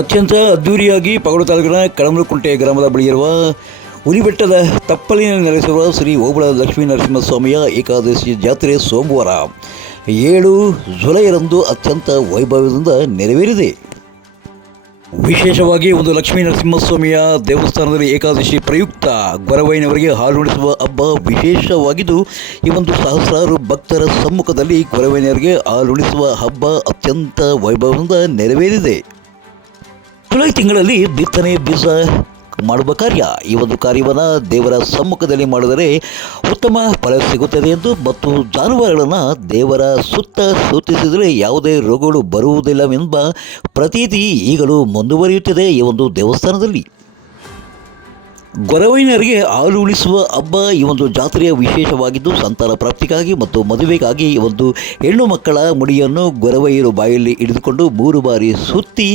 ಅತ್ಯಂತ ಅದ್ದೂರಿಯಾಗಿ ಪಾವಗಡ ತಾಲೂಕಿನ ಕಳಮಲಕುಂಟೆ ಗ್ರಾಮದ ಬಳಿಯಿರುವ ಹುಲಿಬೆಟ್ಟದ ತಪ್ಪಲಿನಲ್ಲಿ ನೆಲೆಸಿರುವ ಶ್ರೀ ಓಬಳ ಲಕ್ಷ್ಮೀ ನರಸಿಂಹಸ್ವಾಮಿಯ ಏಕಾದಶಿ ಜಾತ್ರೆ ಸೋಮವಾರ 7 ಜುಲೈರಂದು ಅತ್ಯಂತ ವೈಭವದಿಂದ ನೆರವೇರಿದೆ. ವಿಶೇಷವಾಗಿ ಒಂದು ಲಕ್ಷ್ಮೀ ನರಸಿಂಹಸ್ವಾಮಿಯ ದೇವಸ್ಥಾನದಲ್ಲಿ ಏಕಾದಶಿ ಪ್ರಯುಕ್ತ ಗೊರವಯ್ಯನವರಿಗೆ ಹಾಲುಣಿಸುವ ಹಬ್ಬ ವಿಶೇಷವಾಗಿದ್ದು, ಈ ಒಂದು ಸಹಸ್ರಾರು ಭಕ್ತರ ಸಮ್ಮುಖದಲ್ಲಿ ಗೊರವಯ್ಯನವರಿಗೆ ಹಾಲುಣಿಸುವ ಹಬ್ಬ ಅತ್ಯಂತ ವೈಭವದಿಂದ ನೆರವೇರಿದೆ. ಜುಲೈ ತಿಂಗಳಲ್ಲಿ ಬಿತ್ತನೆ ಬೀಜ ಮಾಡುವ ಕಾರ್ಯ, ಈ ಒಂದು ಕಾರ್ಯವನ್ನು ದೇವರ ಸಮ್ಮುಖದಲ್ಲಿ ಮಾಡಿದರೆ ಉತ್ತಮ ಫಲ ಸಿಗುತ್ತದೆ ಎಂದು ಮತ್ತು ಜಾನುವಾರುಗಳನ್ನು ದೇವರ ಸುತ್ತ ಸುತ್ತಿಸಿದರೆ ಯಾವುದೇ ರೋಗಗಳು ಬರುವುದಿಲ್ಲವೆಂಬ ಪ್ರತೀತಿ ಈಗಲೂ ಮುಂದುವರಿಯುತ್ತಿದೆ. ಈ ಒಂದು ದೇವಸ್ಥಾನದಲ್ಲಿ ಗೊರವಯ್ಯನವರಿಗೆ ಹಾಲು ಉಳಿಸುವ ಹಬ್ಬ ಈ ಒಂದು ಜಾತ್ರೆಯ ವಿಶೇಷವಾಗಿದ್ದು, ಸಂತಾನ ಪ್ರಾಪ್ತಿಗಾಗಿ ಮತ್ತು ಮದುವೆಗಾಗಿ ಈ ಒಂದು ಹೆಣ್ಣು ಮಕ್ಕಳ ಮುಡಿಯನ್ನು ಗೊರವಯ್ಯರು ಬಾಯಲ್ಲಿ ಹಿಡಿದುಕೊಂಡು 3 ಬಾರಿ ಸುತ್ತಿ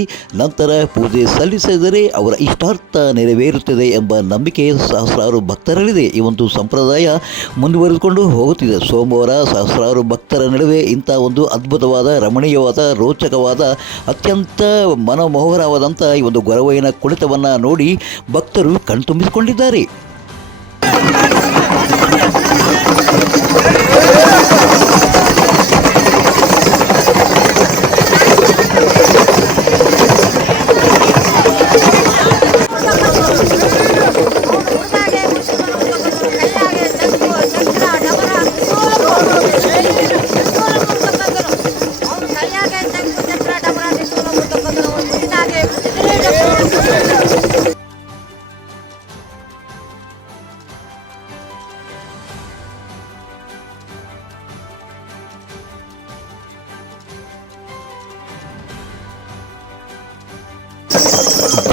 ನಂತರ ಪೂಜೆ ಸಲ್ಲಿಸಿದರೆ ಅವರ ಇಷ್ಟಾರ್ಥ ನೆರವೇರುತ್ತದೆ ಎಂಬ ನಂಬಿಕೆ ಸಹಸ್ರಾರು ಭಕ್ತರಲ್ಲಿದೆ. ಈ ಒಂದು ಸಂಪ್ರದಾಯ ಮುಂದುವರೆದುಕೊಂಡು ಹೋಗುತ್ತಿದೆ. ಸೋಮವಾರ ಸಹಸ್ರಾರು ಭಕ್ತರ ನಡುವೆ ಇಂಥ ಒಂದು ಅದ್ಭುತವಾದ, ರಮಣೀಯವಾದ, ರೋಚಕವಾದ, ಅತ್ಯಂತ ಮನಮೋಹರವಾದಂಥ ಈ ಒಂದು ಗೊರವಯ್ಯನ ಕುಣಿತವನ್ನು ನೋಡಿ ಭಕ್ತರು ಕಣ್ತುಂಬಿಸಿಕೊಂಡಿದ್ದಾರೆ.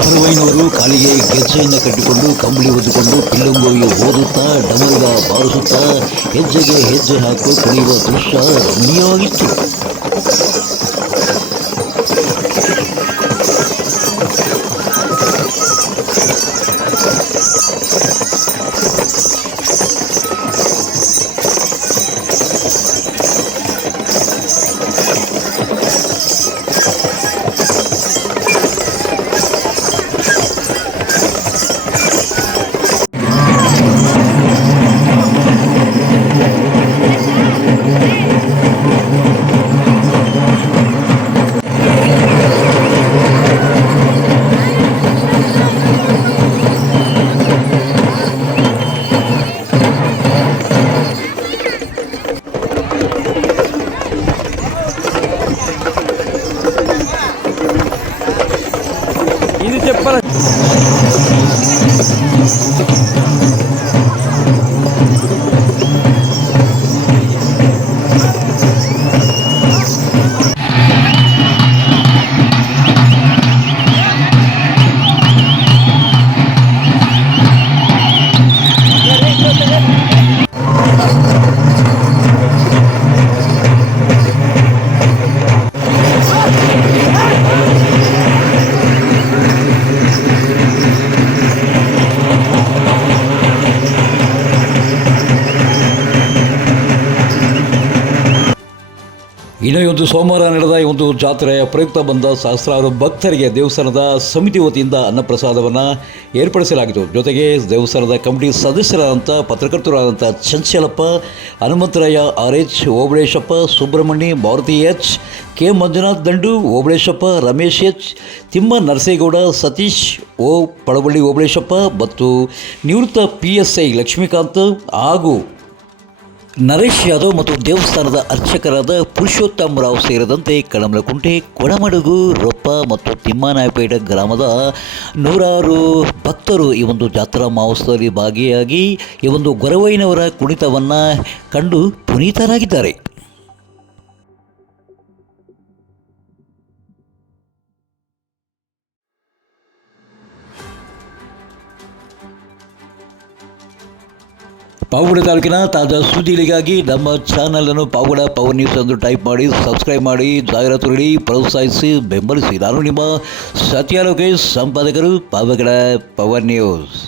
ಗೊರವಯ್ಯನವರು ಕಾಲಿಗೆ ಗೆಜ್ಜೆಯನ್ನು ಕಟ್ಟಿಕೊಂಡು ಕಂಬಳಿ ಹೊದ್ದುಕೊಂಡು ಪಿಲ್ಲಂಗೋವಿಗೆ ಓದುತ್ತಾ ಡಮರುಗ ಬಾರಿಸುತ್ತಾ ಹೆಜ್ಜೆಗೆ ಹೆಜ್ಜೆ ಹಾಕು ಕುಣಿಯುವ ದೃಶ್ಯ ರಮಣೀಯವಾಗಿತ್ತು. ఇది చెప్పాలి. ಇನ್ನು ಒಂದು ಸೋಮವಾರ ನಡೆದ ಈ ಒಂದು ಜಾತ್ರೆಯ ಪ್ರಯುಕ್ತ ಬಂದ ಸಹಸ್ರಾರು ಭಕ್ತರಿಗೆ ದೇವಸ್ಥಾನದ ಸಮಿತಿ ವತಿಯಿಂದ ಅನ್ನಪ್ರಸಾದವನ್ನು ಏರ್ಪಡಿಸಲಾಗಿತ್ತು. ಜೊತೆಗೆ ದೇವಸ್ಥಾನದ ಕಮಿಟಿ ಸದಸ್ಯರಾದಂಥ ಪತ್ರಕರ್ತರಾದಂಥ Chanchalappa, Hanumantharaya RH, Obaleshappa, Subrahmanya, Bharathi H, K Manjunath Dandu, Obaleshappa, Ramesh H, Timma Narasegowda, Satish O, Palavalli ಓಬಳೇಶಪ್ಪ ಮತ್ತು ನಿವೃತ್ತ PSI ಲಕ್ಷ್ಮೀಕಾಂತ್ ಹಾಗೂ ನರೇಶ್ ಯಾದವ್ ಮತ್ತು ದೇವಸ್ಥಾನದ ಅರ್ಚಕರಾದ ಪುರುಷೋತ್ತಮ ರಾವ್ ಸೇರಿದಂತೆ ಕಳಮಲಕುಂಟೆ, ಕೊಡಮಡುಗು, ರೊಪ್ಪ ಮತ್ತು ತಿಮ್ಮನಾಯಪೇಟೆ ಗ್ರಾಮದ ನೂರಾರು ಭಕ್ತರು ಈ ಒಂದು ಜಾತ್ರಾ ಮಹೋತ್ಸವದಲ್ಲಿ ಭಾಗಿಯಾಗಿ ಈ ಒಂದು ಗೊರವಯ್ಯನವರ ಕುಣಿತವನ್ನು ಕಂಡು ಪುನೀತರಾಗಿದ್ದಾರೆ. ಪಾವಗಡ ತಾಲೂಕಿನ ತಾಜಾ ಸುದ್ದಿಗಳಿಗಾಗಿ ನಮ್ಮ ಚಾನಲನ್ನು ಪಾವಗಡ ಪವರ್ ನ್ಯೂಸ್ ಎಂದು ಟೈಪ್ ಮಾಡಿ, ಸಬ್ಸ್ಕ್ರೈಬ್ ಮಾಡಿ, ಜಾಹೀರಾತು ನೀಡಿ, ಪ್ರೋತ್ಸಾಹಿಸಿ, ಬೆಂಬಲಿಸಿ. ನಾನು ನಿಮ್ಮ ಸತ್ಯ ಲೋಕೇಶ್, ಸಂಪಾದಕರು, ಪಾವಗಡ ಪವರ್ ನ್ಯೂಸ್.